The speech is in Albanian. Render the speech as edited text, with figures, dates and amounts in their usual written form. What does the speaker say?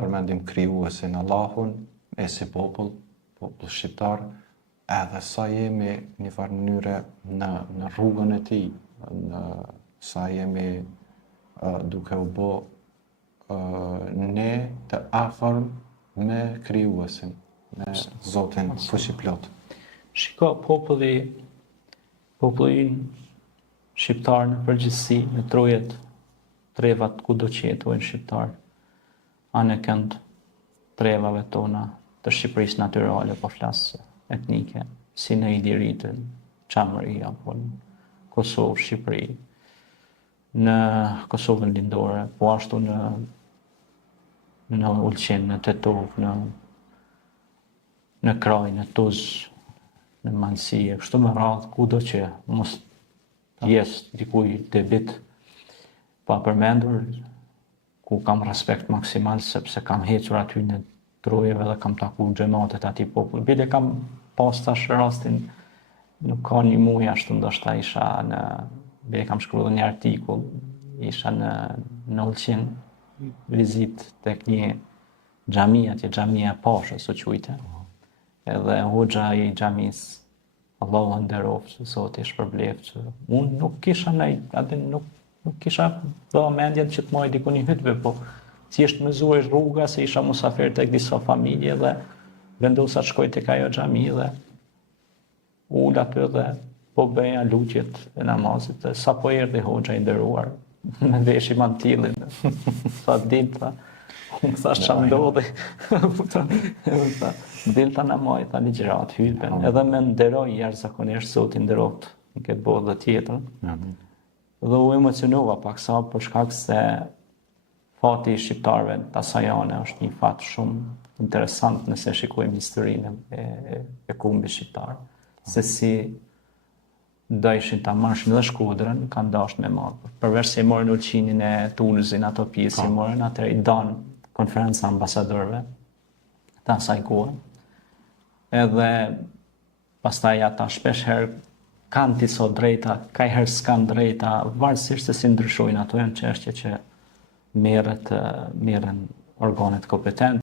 përmendim krijuesin Allahun, ne si popull shqiptar, edhe sa jemi një farë mënyre në rrugën e tij, sa jemi duke u bë ne të afërm me krijuesin, me Zotin fuqiplot. Shiko, populli shqiptar në përgjithësi, në trojet, trevat kudo që jetojnë shqiptar, anë kënd trevave tona të Shqipërisë natyrale, po flas etnike, si në Iliritën, Çamëri apo në Kosovë, Shqipëri, në Kosovën lindore, po ashtu në Ulqin, në Tetov, në Kraj, në Tuzë, në Manësie, kështu me radhë, kudo që mos jesë dikuj debit pa përmendur, ku kam respekt maksimal, sepse kam hequr aty në trojeve dhe kam taku xhamatet aty popull. Bile kam pas tash rastin, nuk ka një muaj ashtu ndoshta isha bile kam shkruar një artikull, isha në Ulqin, vizit tek një xhami, atje xhamia e Pashës u quajte. Edhe hoxha i xhamisë, Allahu nderoft, Zoti shpërbleft, unë nuk kisha nuk kisha dhënë mendjen që të moj diku një hutbë, po si është mëzuar rruga se isha musafir tek disa familje dhe vendosa të shkoj tek ajo xhami dhe ul aty dhe po bëja lutjet e namazit, dhe sa po erdhi hoxha i nderuar me veshi mantillin, sa dilta, thash ç'a ndodhi, dilta namaj, tha ligjërat, hypen, edhe me nderoj jashtëzakonisht, Zoti nderoft në këtë botë dhe tjetër. Dhe u emocionova pak sa për shkak se fati i shqiptarëve të asaj ane është një fat shumë interesant nëse shikojmë historinë e kombit shqiptar, se si dojshin ta marrshin dhe Shkodrën, kanë dashur me marrë. Përveç se i morën Ulqinin e Tunësin, ato pjesë i morën, atëherë i dan konferenca ambasadorëve të asaj kohe. Edhe pastaj ata shpesh herë kanë disa drejta, kajherë s'kan drejta, varësisht se si ndryshojnë, ato janë çështje që merren organet kompetente.